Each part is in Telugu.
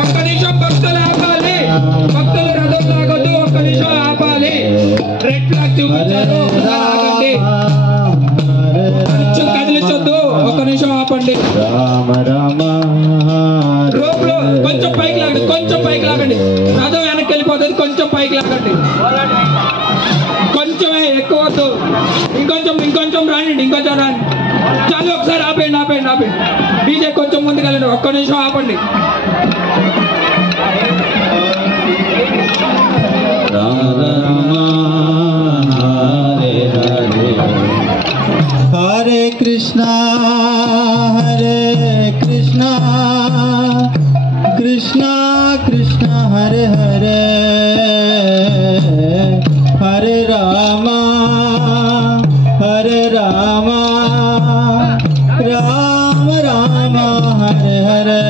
ఒక్క నిమిషం భక్తులు ఆపాలి, భక్తులు రథం లాగొద్దు, ఒక్క నిమిషం ఆపాలి. రెడ్ ఫ్లాగ్ చూపించారు, ఒకసారి ఆగండి, కొంచెం కదిలించొద్దు, ఒక్క నిమిషం ఆపండి. రోప్ లో కొంచెం పైకి లాగండి, కొంచెం పైకి లాగండి, రథం వెనక్కి వెళ్ళిపోతుంది, కొంచెం పైకి లాగండి, కొంచెమే ఎక్కువ వద్దు, ఇంకొంచెం రాండి, ఇంకొంచెం రాండి, చాలు. ఒకసారి ఆపేయండి, ఆపేయండి, ఆపేయండి. డీజే కొంచెం ముందుకెళ్ళండి, ఒక్క నిమిషం ఆపండి. హరే కృష్ణ హరే కృష్ణ కృష్ణ కృష్ణ హరే హరే హరే రామ హరే రామ రామ రామ హరే హరే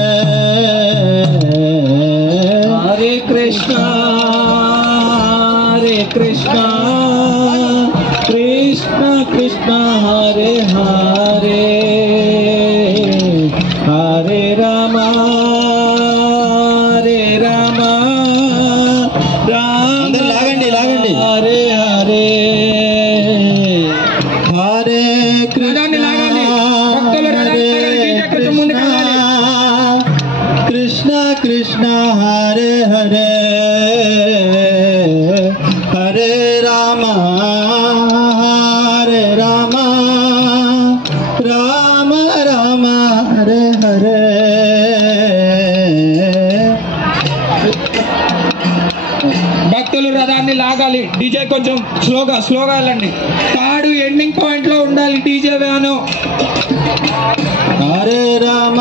హరే కృష్ణ హరే కృష్ణ కృష్ణ కృష్ణ హరే హరే హరే రామ హరే రామ రామ లాగండి లాగండి హరే హరే హరే కృష్ణ కృష్ణ హరే హరే హరే రామ హరే రామ రామ రామ హరే హరే భక్తులు రథాన్ని లాగాలి. డీజే కొంచెం స్లోగా వెళ్ళండి. తాడు ఎండింగ్ పాయింట్ లో ఉండాలి DJ van. Hare Rama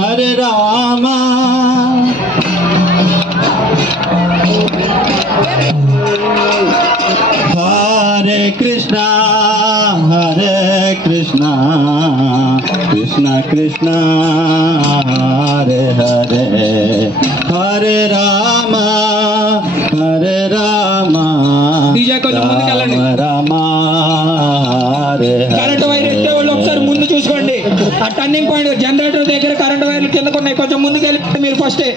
Hare Rama Hare Krishna Hare Krishna Krishna Krishna Hare Hare Hare Rama Hare Rama DJ కొంచెం ముందుకెళ్ళండి. రామ హరే కరెంట్ వైర్ ఎత్తే వాళ్ళు ఒకసారి ముందు చూసుకోండి. ఆ టర్నింగ్ పాయింట్ జనరేటర్ దగ్గర కరెంట్ వైర్లు కిందకు ఉన్నాయి, కొంచెం ముందుకు వెళ్ళి మీరు ఫస్టే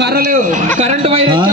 కర్రలు కరెంట్ వైర్ ఎత్తే